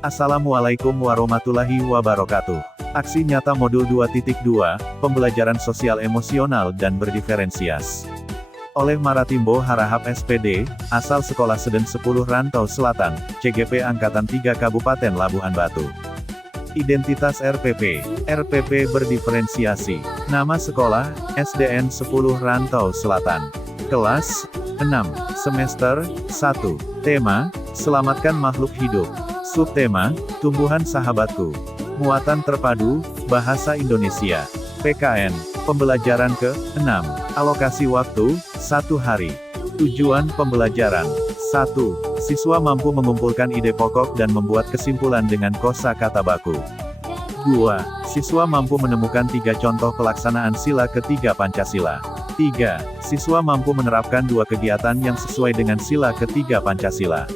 Assalamualaikum warahmatullahi wabarakatuh. Aksi nyata modul 2.2, Pembelajaran Sosial Emosional dan Berdiferensias. Oleh Maratimbo Harahap SPD, asal Sekolah Seden 10 Rantau Selatan, CGP Angkatan 3 Kabupaten Labuhan Batu. Identitas RPP. RPP berdiferensiasi. Nama sekolah, SDN 10 Rantau Selatan. Kelas 6, semester 1. Tema, Selamatkan Makhluk Hidup. Subtema, Tumbuhan Sahabatku. Muatan terpadu, Bahasa Indonesia. PKN, pembelajaran ke-6. Alokasi waktu, 1 hari. Tujuan pembelajaran. 1. Siswa mampu mengumpulkan ide pokok dan membuat kesimpulan dengan kosakata baku. 2. Siswa mampu menemukan 3 contoh pelaksanaan sila ketiga Pancasila. 3. Siswa mampu menerapkan 2 kegiatan yang sesuai dengan sila ketiga Pancasila.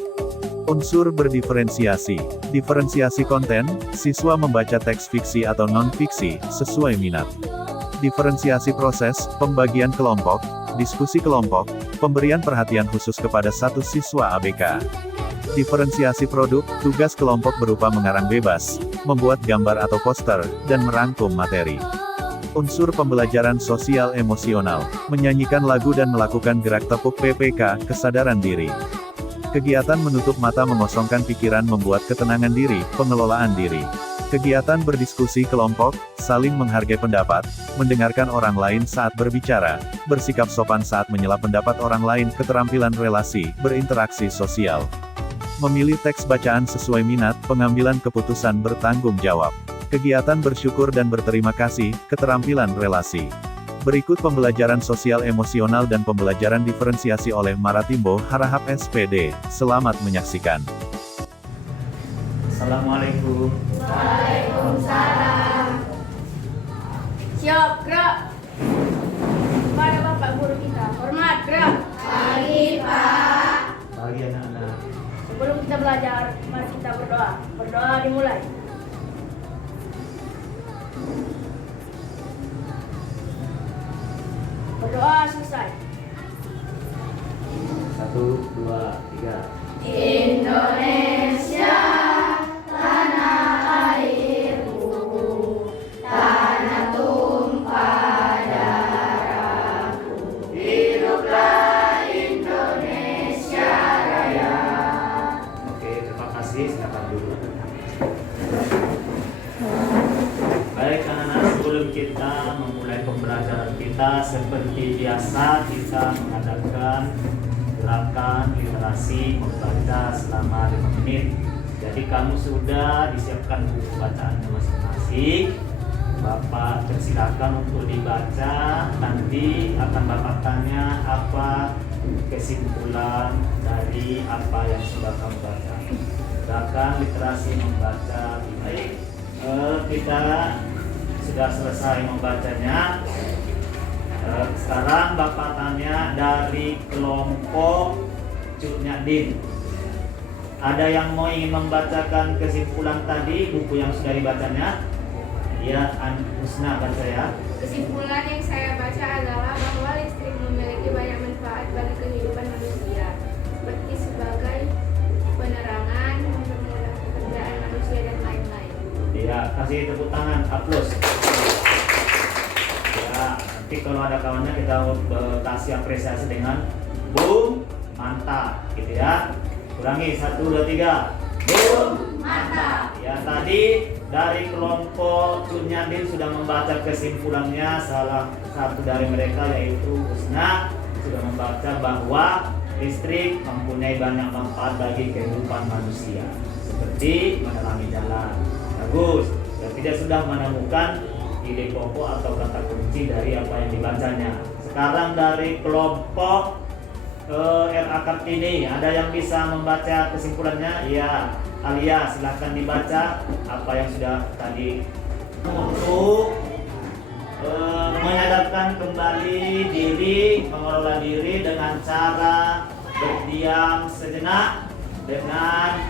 Unsur berdiferensiasi. Diferensiasi konten, siswa membaca teks fiksi atau non-fiksi, sesuai minat. Diferensiasi proses, pembagian kelompok, diskusi kelompok, pemberian perhatian khusus kepada satu siswa ABK. Diferensiasi produk, tugas kelompok berupa mengarang bebas, membuat gambar atau poster, dan merangkum materi. Unsur pembelajaran sosial emosional, menyanyikan lagu dan melakukan gerak tepuk PPK, kesadaran diri. Kegiatan menutup mata mengosongkan pikiran membuat ketenangan diri, pengelolaan diri. Kegiatan berdiskusi kelompok, saling menghargai pendapat, mendengarkan orang lain saat berbicara, bersikap sopan saat menyela pendapat orang lain, keterampilan relasi, berinteraksi sosial. Memilih teks bacaan sesuai minat, pengambilan keputusan bertanggung jawab. Kegiatan bersyukur dan berterima kasih, keterampilan relasi. Berikut pembelajaran sosial emosional dan pembelajaran diferensiasi oleh Maratimbo Harahap SPD. Selamat menyaksikan. Assalamualaikum. Waalaikumsalam. Siap, gerak. Kepada Bapak Guru kita, hormat, gerak. Pagi, Pak. Bagi anak-anak. Sebelum kita belajar, mari kita berdoa. Berdoa dimulai. Berdoa selesai. 1, 2, 3. Indonesia, tanah airku, tanah tumpah darahku. Hiduplah Indonesia Raya. Oke, terima kasih. Silakan dulu. Baik anak-anak, sebelum kita memulai pembelajaran kita, seperti biasa kita mengadakan gerakan literasi membaca selama 5 menit. Jadi kamu sudah disiapkan buku bacaannya masing-masing. Bapak persilakan untuk dibaca. Nanti akan Bapak tanya apa kesimpulan dari apa yang sudah kamu baca. Gerakan literasi membaca. Baik, kita sudah selesai membacanya. Sekarang Bapak tanya dari kelompok Cut Nyadin. Ada yang mau ingin membacakan kesimpulan tadi buku yang sudah dibacanya? Ya, Husna baca ya. Kesimpulan yang saya baca adalah bahwa listrik memiliki banyak manfaat bagi kehidupan manusia, seperti sebagai penerangan, mempermudah pekerjaan manusia dan lain-lain. Ya, kasih tepuk tangan, aplaus. Ya, nanti kalau ada kawannya kita kasih apresiasi dengan boom, mantap, gitu ya. Ulangi, 1, 2, 3. Boom, Mantap. ya, tadi dari kelompok Cunyadin sudah membaca kesimpulannya. Salah satu dari mereka yaitu Husna sudah membaca bahwa listrik mempunyai banyak manfaat bagi kehidupan manusia, seperti menerangi jalan. Bagus. Berarti dia sudah menemukan ide pokok atau kata kunci dari apa yang dibacanya. Sekarang dari kelompok RA Kartini, ada yang bisa membaca kesimpulannya? Ya, Alia, silahkan dibaca apa yang sudah tadi. Untuk menyadarkan kembali diri, mengelola diri dengan cara berdiam sejenak, dengan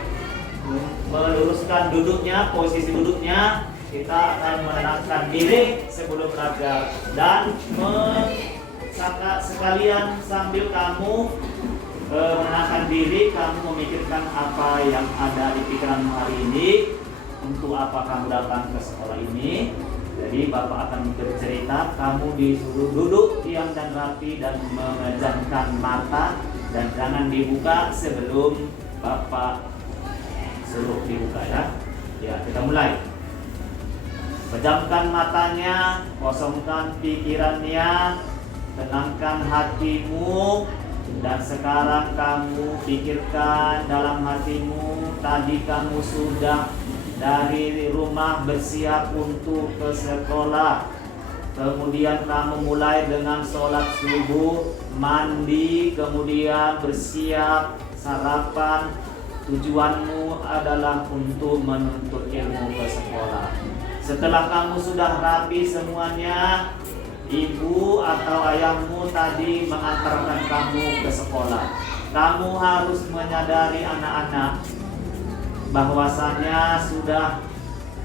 meluruskan duduknya, posisi duduknya. Kita akan menenangkan diri sebelum belajar dan sekalian sambil kamu menenangkan diri, kamu memikirkan apa yang ada di pikiranmu hari ini, untuk apa kamu datang ke sekolah ini. Jadi Bapak akan bercerita, kamu disuruh duduk diam dan rapi dan memejamkan mata dan jangan dibuka sebelum Bapak suruh dibuka ya. Ya, kita mulai. Pejamkan matanya, kosongkan pikirannya, tenangkan hatimu. Dan sekarang kamu pikirkan dalam hatimu, tadi kamu sudah dari rumah bersiap untuk ke sekolah. Kemudian kamu mulai dengan sholat subuh, mandi, kemudian bersiap, sarapan. Tujuanmu adalah untuk menuntut ilmu ke sekolah. Setelah kamu sudah rapi semuanya, ibu atau ayahmu tadi mengantarkan kamu ke sekolah. Kamu harus menyadari anak-anak bahwasanya sudah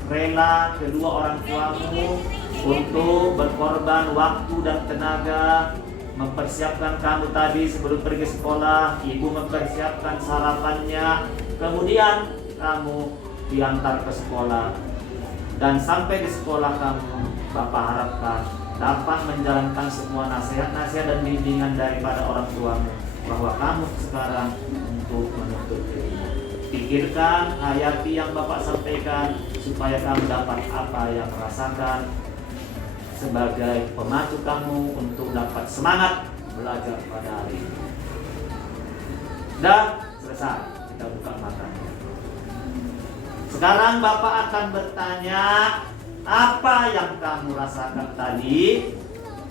rela kedua orang tuamu untuk berkorban waktu dan tenaga mempersiapkan kamu tadi sebelum pergi sekolah. Ibu mempersiapkan sarapannya, kemudian kamu diantar ke sekolah. Dan sampai di sekolah kamu, Bapak harapkan dapat menjalankan semua nasihat-nasihat dan bimbingan daripada orang tuamu, bahwa kamu sekarang untuk menuntut ilmu. Pikirkan, hayati yang Bapak sampaikan supaya kamu dapat apa yang rasakan sebagai pemacu kamu untuk dapat semangat belajar pada hari ini. Dan selesai, kita buka matanya. Sekarang Bapak akan bertanya, apa yang kamu rasakan tadi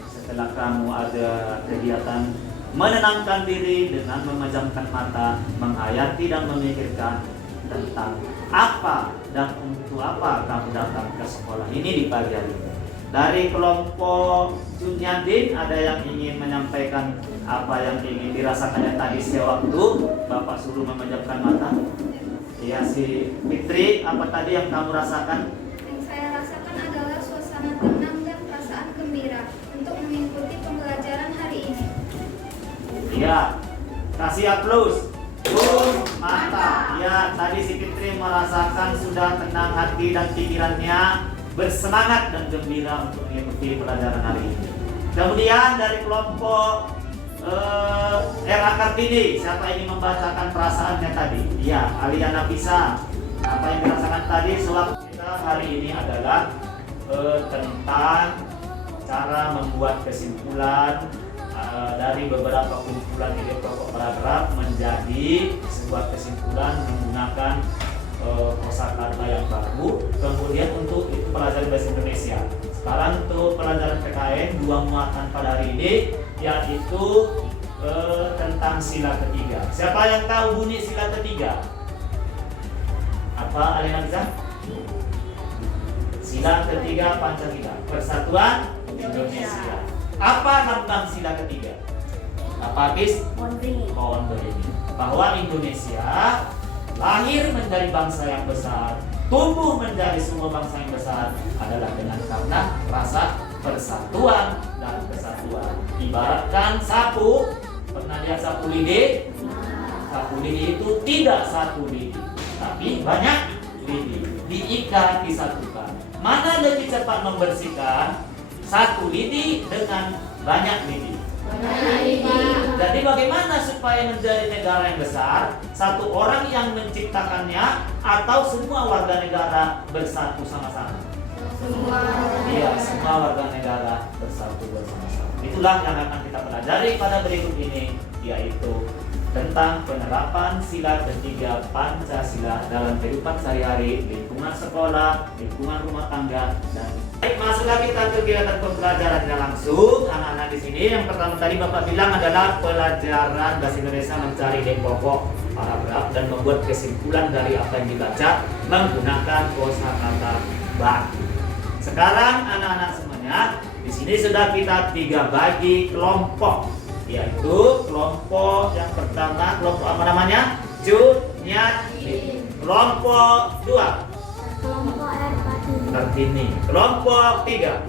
setelah kamu ada kegiatan menenangkan diri dengan memejamkan mata, menghayati dan memikirkan tentang apa dan untuk apa kamu datang ke sekolah ini di pagi hari ini. Dari kelompok Junyadin, ada yang ingin menyampaikan apa yang ingin dirasakannya tadi sewaktu Bapak suruh memejamkan mata? Ya, si Fitri, apa tadi yang kamu rasakan? Yang saya rasakan adalah suasana tenang dan perasaan gembira untuk mengikuti pembelajaran hari ini. Ya, kasih aplaus. Mata. Ya, tadi si Fitri merasakan sudah tenang hati dan pikirannya, bersemangat dan gembira untuk mengikuti pelajaran hari ini. Kemudian dari kelompok R.A. Kartini, siapa ingin membacakan perasaannya tadi? Ya, Aliana bisa. Apa yang dirasakan tadi? Soal kita hari ini adalah tentang cara membuat kesimpulan dari beberapa kumpulan ide pokok paragraf menjadi sebuah kesimpulan menggunakan kosakata yang baru. Kemudian untuk itu pelajaran bahasa Indonesia. Sekarang untuk pelajaran PKN, dua muatan pada hari ini yaitu tentang sila ketiga. Siapa yang tahu bunyi sila ketiga? Apa Alena bisa? Sila ketiga Pancasila, Persatuan Indonesia. Apa lambang sila ketiga? Apa Apis? Pohon beringin. Bahwa Indonesia lahir menjadi bangsa yang besar, tumbuh menjadi semua bangsa yang besar adalah dengan karena rasa persatuan dan kesatuan. Ibaratkan sapu, pernah lihat sapu lidi? Sapu lidi itu tidak satu lidi, tapi banyak lidi. Diikat, disatukan. Mana lebih cepat membersihkan? Satu lidi dengan banyak lidi. Jadi bagaimana supaya menjadi negara yang besar? Satu orang yang menciptakannya atau semua warga negara bersatu sama-sama? Iya, semua warga negara bersatu bersama-sama. Itulah yang akan kita pelajari pada berikut ini, yaitu tentang penerapan sila ketiga Pancasila dalam kehidupan sehari-hari, lingkungan sekolah, lingkungan rumah tangga, dan masuklah kita ke kegiatan pembelajarannya langsung. Anak-anak di sini yang pertama tadi Bapak bilang adalah pelajaran bahasa Indonesia mencari ide pokok paragraf dan membuat kesimpulan dari apa yang dibaca menggunakan kosakata baku. Sekarang anak-anak semuanya di sini sudah kita tiga bagi kelompok, yaitu kelompok yang pertama, kelompok apa namanya? Junyadin. Kelompok dua, Kelompok R. Kartini. Kelompok tiga.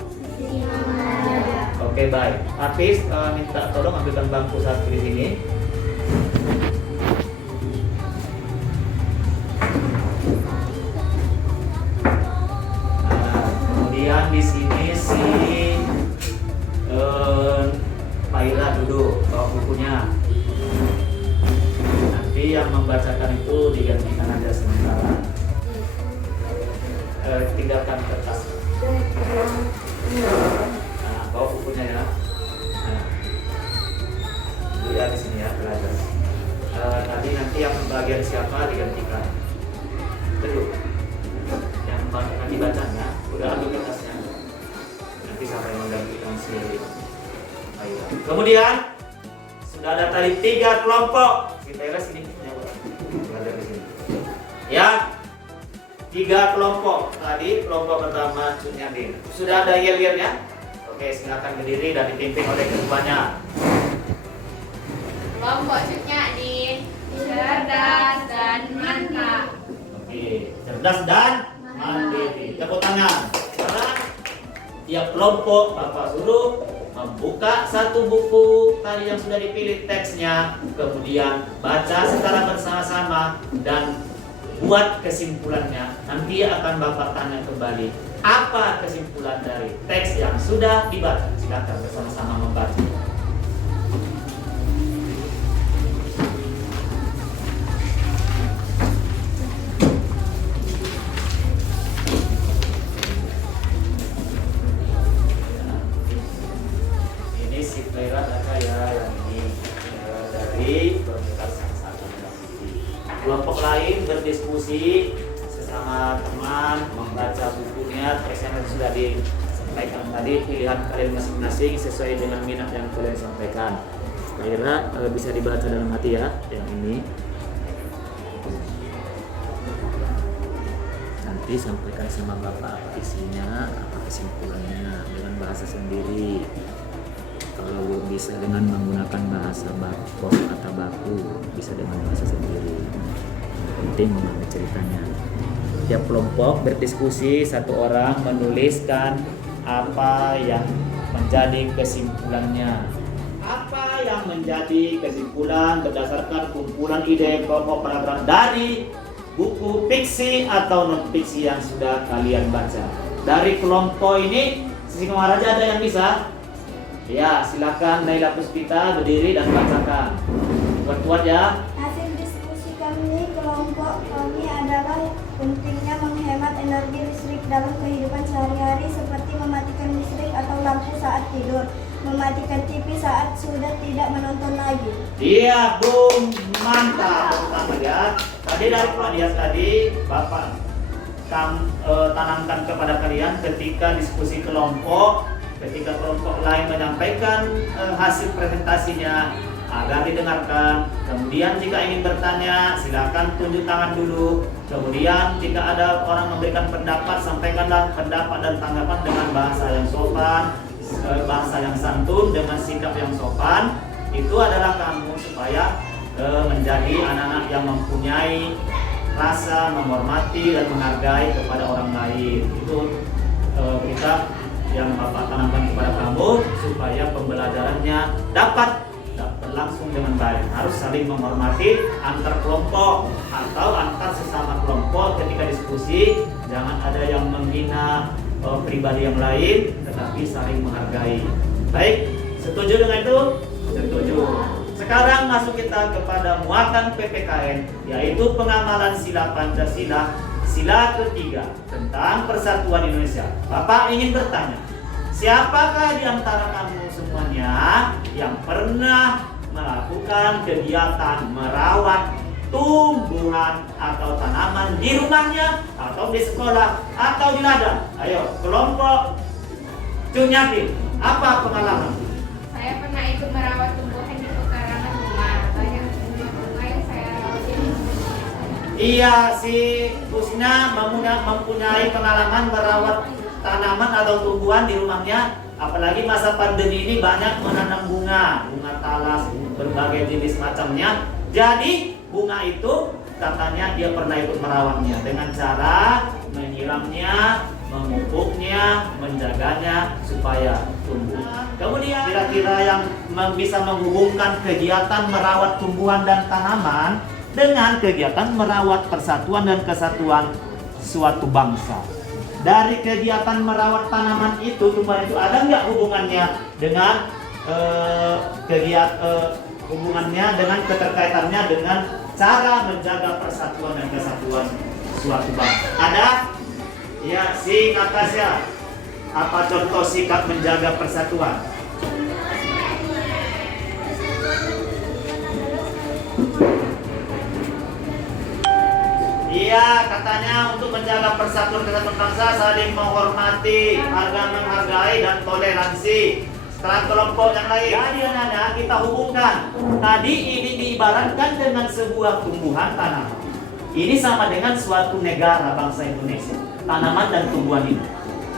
Oke, baik. Apis minta tolong ambilkan bangku satu di sini. Kemudian di sini si Paira duduk bawa bukunya. Nanti yang membacakan itu digantikan aja sementara. Tinggalkan kertas. Nah, bawa bukunya ya. Nah, lihat di sini ya belajar. Tadi nanti yang bagian siapa digantikan. Betul. Yang akan dibacanya udah ambil kertasnya. Nanti sampai menggantikan si Paira. Kemudian sudah ada tadi 3 kelompok. Si Paira sini belajar di sini. Ya. 3 kelompok. Tadi kelompok pertama Cunyadin. Sudah ada yel-yelnya? Oke, silakan berdiri dan dipimpin oleh ketuanya. Kelompok Cunyadin, cerdas dan mantap. Oke, cerdas dan mandiri. Tepuk tangan. Sekarang tiap kelompok Bapak suruh membuka satu buku tadi yang sudah dipilih teksnya, kemudian baca secara bersama-sama dan buat kesimpulannya. Nanti akan Bapak tanya kembali apa kesimpulan dari teks yang sudah dibaca. Silakan bersama-sama membaca. Ini si Paira baca ya yang ini dari Universitas Sangsakan. Kelompok lain berdiskusi sesama teman, membaca bukunya, teks yang sudah disampaikan tadi, pilihan kalian masing-masing sesuai dengan minat yang kalian sampaikan. Kira bisa dibaca dalam hati ya, yang ini. Nanti sampaikan sama Bapak apa isinya, apa kesimpulannya dengan bahasa sendiri. Kalau belum bisa dengan menggunakan bahasa baku, kata baku, bisa dengan bahasa sendiri. Yang penting mengambil ceritanya. Tiap kelompok berdiskusi, satu orang menuliskan apa yang menjadi kesimpulannya. Apa yang menjadi kesimpulan berdasarkan kumpulan ide kelompok paragraf dari buku fiksi atau non fiksi yang sudah kalian baca. Dari kelompok ini, Sisi Kamaraja ada yang bisa? Ya, silakan Naila Puspita berdiri dan bacakan. Kuat-kuat ya. Hasil diskusi kami kelompok kami adalah pentingnya menghemat energi listrik dalam kehidupan sehari-hari seperti mematikan listrik atau lampu saat tidur, mematikan TV saat sudah tidak menonton lagi. Iya, Bung, mantap. Pertama ya. Tadi dari Pak Dias tadi Bapak tanamkan kepada kalian ketika diskusi kelompok. Ketika kelompok lain menyampaikan hasil presentasinya agar didengarkan. Kemudian jika ingin bertanya, silakan tunjuk tangan dulu. Kemudian jika ada orang memberikan pendapat, sampaikanlah pendapat dan tanggapan dengan bahasa yang sopan, bahasa yang santun, dengan sikap yang sopan. Itu adalah kamu supaya menjadi anak-anak yang mempunyai rasa menghormati dan menghargai kepada orang lain. Itu kita yang Bapak tanamkan kepada kamu supaya pembelajarannya dapat berlangsung dengan baik. Harus saling menghormati antar kelompok atau antar sesama kelompok ketika diskusi. Jangan ada yang menghina pribadi yang lain, tetapi saling menghargai. Baik, setuju dengan itu? Setuju. Sekarang masuk kita kepada muatan PPKN, yaitu pengamalan sila Pancasila. Sila ketiga tentang persatuan Indonesia. Bapak ingin bertanya, siapakah di antara kamu semuanya yang pernah melakukan kegiatan merawat tumbuhan atau tanaman di rumahnya atau di sekolah atau di ladang? Ayo, kelompok Cunyadin, apa pengalaman? Saya pernah ikut merawat tumbuhan di pekarangan rumah. Banyak bunga yang saya rawat di rumah. Iya, si Husna mempunyai pengalaman merawat tanaman atau tumbuhan di rumahnya. Apalagi masa pandemi ini banyak menanam bunga talas, berbagai jenis macamnya. Jadi bunga itu katanya dia pernah ikut merawatnya dengan cara menyiramnya, memupuknya, menjaganya supaya tumbuh. Kemudian kira-kira yang bisa menghubungkan kegiatan merawat tumbuhan dan tanaman dengan kegiatan merawat persatuan dan kesatuan suatu bangsa. dari kegiatan merawat tanaman itu, tumbuhan itu ada nggak hubungannya dengan hubungannya dengan keterkaitannya dengan cara menjaga persatuan dan kesatuan suatu bangsa? Ada? Ya, si Natasha. Apa contoh sikap menjaga persatuan? Iya, katanya untuk menjaga persatuan kesatuan bangsa saling menghormati, menghargai dan toleransi. Setelah kelompok yang lain. Jadi anak-anak kita hubungkan. Tadi ini diibaratkan dengan sebuah tumbuhan tanaman. Ini sama dengan suatu negara bangsa Indonesia. Tanaman dan tumbuhan ini.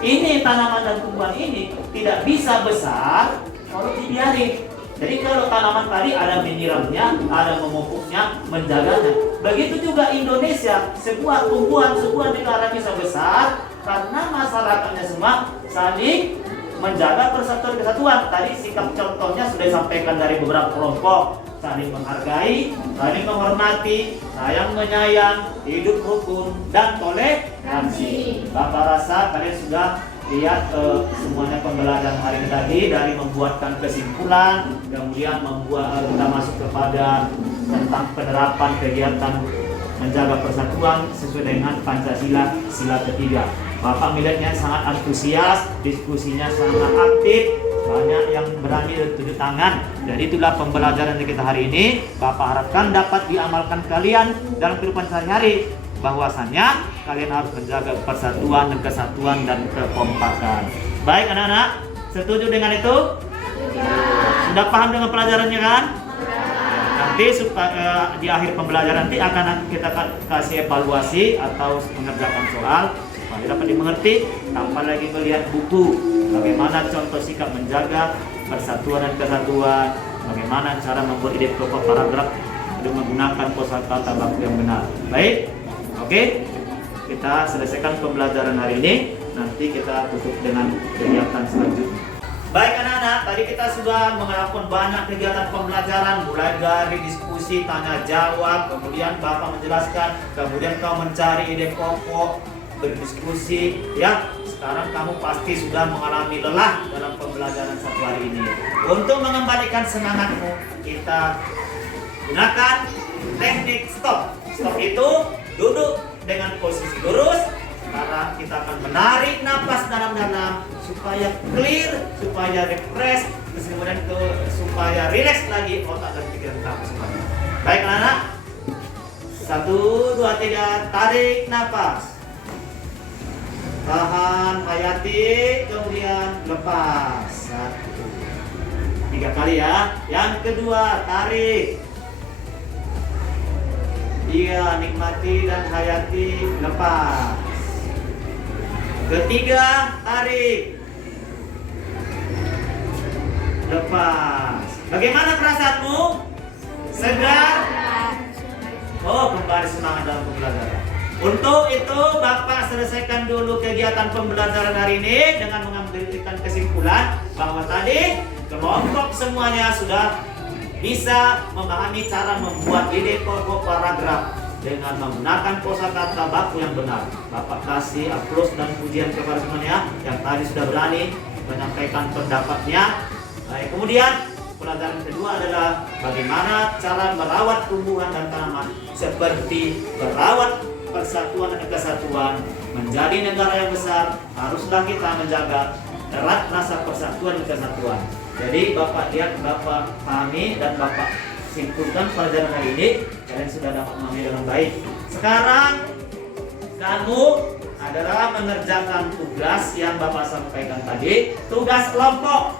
Ini tanaman dan tumbuhan ini tidak bisa besar kalau dibiarin. Jadi kalau tanaman tadi ada menyiramnya, ada memupuknya, menjaganya. Begitu juga Indonesia, sebuah tumbuhan, sebuah negara bisa besar karena masyarakatnya semua saling menjaga persatuan kesatuan. Tadi sikap contohnya sudah disampaikan dari beberapa kelompok, saling menghargai, saling menghormati, sayang menyayang, hidup rukun dan toleransi. Bapak rasa kalian sudah lihat semuanya pembelajaran hari ini tadi, dari membuatkan kesimpulan, kemudian membuat kita masuk kepada tentang penerapan kegiatan menjaga persatuan sesuai dengan Pancasila sila ketiga. Bapak melihatnya sangat antusias, diskusinya sangat aktif, banyak yang berani tunjuk tangan. Jadi itulah pembelajaran kita hari ini. Bapak harapkan dapat diamalkan kalian dalam kehidupan sehari-hari. Bahwasannya kalian harus menjaga persatuan dan kesatuan dan kekompakan. Baik anak-anak, setuju dengan itu? Sudah paham dengan pelajarannya kan? Nanti di akhir pembelajaran nanti akan kita kasih evaluasi atau mengerjakan soal supaya dapat dimengerti tanpa lagi melihat buku. Bagaimana contoh sikap menjaga persatuan dan kesatuan, bagaimana cara membuat ide pokok paragraf dengan menggunakan kosakata baku yang benar. Baik, oke, kita selesaikan pembelajaran hari ini. Nanti kita tutup dengan kegiatan selanjutnya. Baik anak-anak, tadi kita sudah melakukan banyak kegiatan pembelajaran, mulai dari diskusi, tanya jawab, kemudian Bapak menjelaskan, kemudian kau mencari ide pokok, berdiskusi, ya. Sekarang kamu pasti sudah mengalami lelah dalam pembelajaran satu hari ini. Untuk mengembalikan semangatmu, kita gunakan teknik stop. Stop itu duduk dengan posisi lurus. Sekarang kita akan menarik napas dalam-dalam supaya clear, supaya refresh, terus kemudian supaya relax lagi otak dan pikiran kamu semuanya. Baik anak-anak, 1, 2, 3, tarik napas. Tahan, hayati, kemudian lepas. 1, 3 kali ya. Yang kedua, tarik. Iya, nikmati dan hayati, lepas. Ketiga, tarik. Lepas. Bagaimana perasaanmu? Segar? Oh, kembali semangat dalam pembelajaran. Untuk itu Bapak selesaikan dulu kegiatan pembelajaran hari ini dengan mengambilkan kesimpulan bahwa tadi kelompok semuanya sudah bisa memahami cara membuat ide pokok paragraf dengan menggunakan kosakata baku yang benar. Bapak kasih aplaus dan pujian kepada semuanya yang tadi sudah berani menyampaikan pendapatnya. Baik, kemudian pelajaran kedua adalah bagaimana cara merawat tumbuhan dan tanaman seperti merawat persatuan dan kesatuan. Menjadi negara yang besar, haruslah kita menjaga erat rasa persatuan dan kesatuan. Jadi Bapak lihat, Bapak pahami dan Bapak simpulkan pelajaran hari ini, kalian sudah dapat memahami dengan baik. Sekarang kamu adalah mengerjakan tugas yang Bapak sampaikan tadi, tugas kelompok.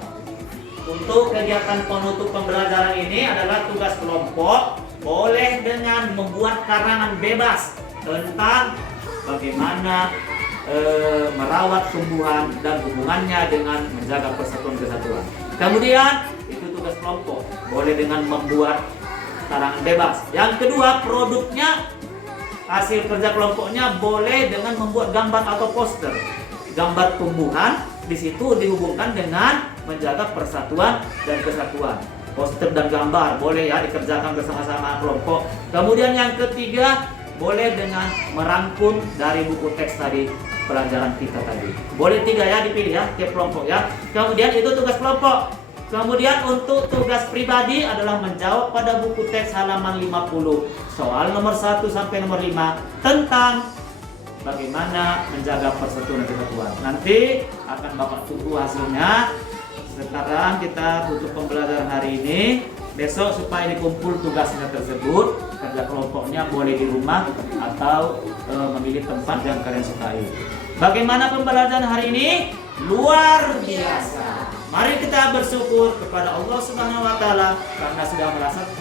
Untuk kegiatan penutup pembelajaran ini adalah tugas kelompok, boleh dengan membuat karangan bebas tentang bagaimana merawat tumbuhan dan hubungannya dengan menjaga persatuan kesatuan. Kemudian itu tugas kelompok, boleh dengan membuat karangan bebas. Yang kedua, produknya, hasil kerja kelompoknya boleh dengan membuat gambar atau poster, gambar tumbuhan. Di situ dihubungkan dengan menjaga persatuan dan kesatuan. Poster dan gambar boleh ya dikerjakan bersama-sama kelompok. Kemudian yang ketiga, boleh dengan merangkum dari buku teks tadi, pelajaran kita tadi. Boleh 3 ya dipilih ya, tiap kelompok ya. Kemudian itu tugas kelompok. Kemudian untuk tugas pribadi adalah menjawab pada buku teks halaman 50. Soal nomor 1 sampai nomor 5 tentang bagaimana menjaga persatuan dan kesatuan. Nanti akan Bapak tunggu hasilnya. Sekarang kita tutup pembelajaran hari ini. Besok supaya dikumpul tugasnya tersebut, kerja kelompoknya boleh di rumah atau memilih tempat yang kalian sukai. Bagaimana pembelajaran hari ini? Luar biasa. Mari kita bersyukur kepada Allah Subhanahu wa taala karena sudah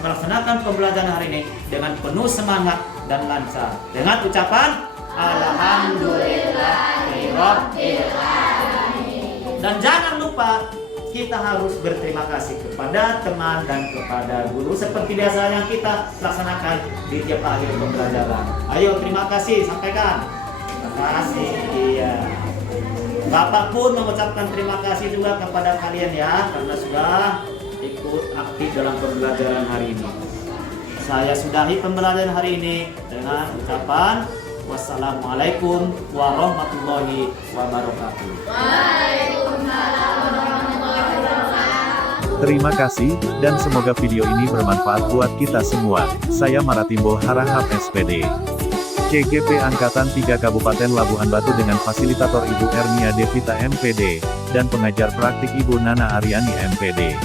melaksanakan pembelajaran hari ini dengan penuh semangat dan lancar. Dengan ucapan Alhamdulillahirabbil alamin. Dan jangan lupa kita harus berterima kasih kepada teman dan kepada guru seperti biasa yang kita laksanakan di tiap akhir pembelajaran. Ayo terima kasih, sampaikan. Terima kasih. Iya. Bapak pun mengucapkan terima kasih juga kepada kalian ya karena sudah ikut aktif dalam pembelajaran hari ini. Saya sudahi pembelajaran hari ini dengan ucapan wassalamualaikum warahmatullahi wabarakatuh. Waalaikumsalam warahmatullahi wabarakatuh. Terima kasih, dan semoga video ini bermanfaat buat kita semua. Saya Maratimbo Harahap SPD. CGP Angkatan 3 Kabupaten Labuhan Batu dengan fasilitator Ibu Ernia Devita MPD, dan pengajar praktik Ibu Nana Aryani MPD.